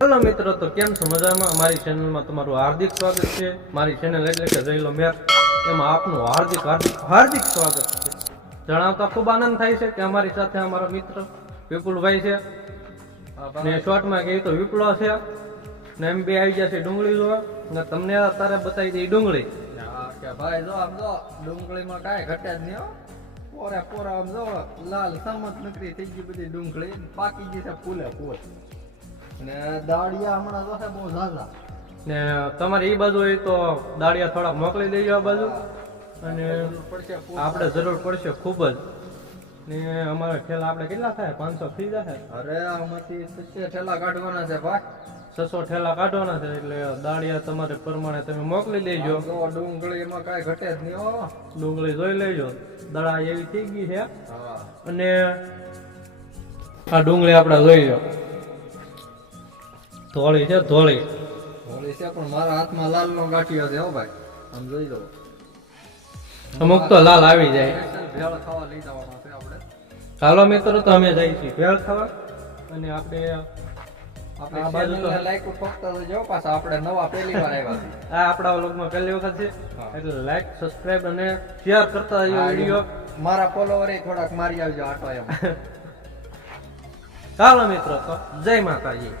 Hello મિત્રો, તો કેમ છો? મજામાં? અમારી ચેનલમાં તમારું હાર્દિક સ્વાગત છે. મારી ચેનલ એટલે કે જયલો મેર. એમાં આપનું હાર્દિક હાર્દિક હાર્દિક સ્વાગત છે. જણાવતા ખૂબ આનંદ થાય છે કે અમારી સાથે અમારો મિત્ર વિપુલભાઈ છે. ને શોર્ટમાં કહીએ તો વિપુલો છે. ને એમ બે આવી ગયા છે ડુંગળી જોવા. ને તમને અત્યારે બતાવી દઈ ડુંગળી. ભાઈ જો આમ જો, ડુંગળીમાં કાંઈ ઘટે જ નહીં પોરા, પોરે આમ જો, લાલ સમત નકરી થઈ ગઈ બધી ડુંગળી. પાકી ગઈ છે ફૂલે ફૂલ. ને દાળિયા હમણાં છે બહુ ઝાઝા. ને તમારે એ બાજુ હોય તો દાળિયા થોડા મોકલી દેજો આ બાજુ. અને આપણે જરૂર પડશે ખૂબ જ. ને અમારા ઠેલા આપણે કેટલા થાય? પાંચસો થઈ જશે? અરે આમાંથી સસ્ય ઠેલા કાઢવાના છે ભાઈ. છસો ઠેલા કાઢવાના છે એટલે દાળિયા તમારે પ્રમાણે તમે મોકલી દેજો. ડુંગળીમાં કાંઈ ઘટે જ નહીં હો. ડુંગળી જોઈ લેજો. દાળા એવી થઈ ગઈ છે. અને આ ડુંગળી આપણે જોઈ લો. ધોળી છે ધોળી. ધોળી છે પણ મારા હાથમાં લાલ નો ગાંઠિયો છે હો ભાઈ. આમ જોઈ લો. અમુક તો લાલ આવી જાય. ભેળ ખાવા લઈ જવાના છે આપણે. ચાલો મિત્રો તો અમે જઈએ છીએ. ભેળ ખાવા. અને આપણે આપણે આ બાજુ લાઈક જજો પાછા આપણે નવા પહેલી વાર આવ્યા આ આપણા વ્લોગમાં પહેલી વખત છે. એટલે લાઈક સબસ્ક્રાઇબ અને શેર કરતા રહેજો હા, મારા ફોલોવર થોડાક મારી આવજો આટો એમ. ચાલો મિત્રો તો જય માતાજી.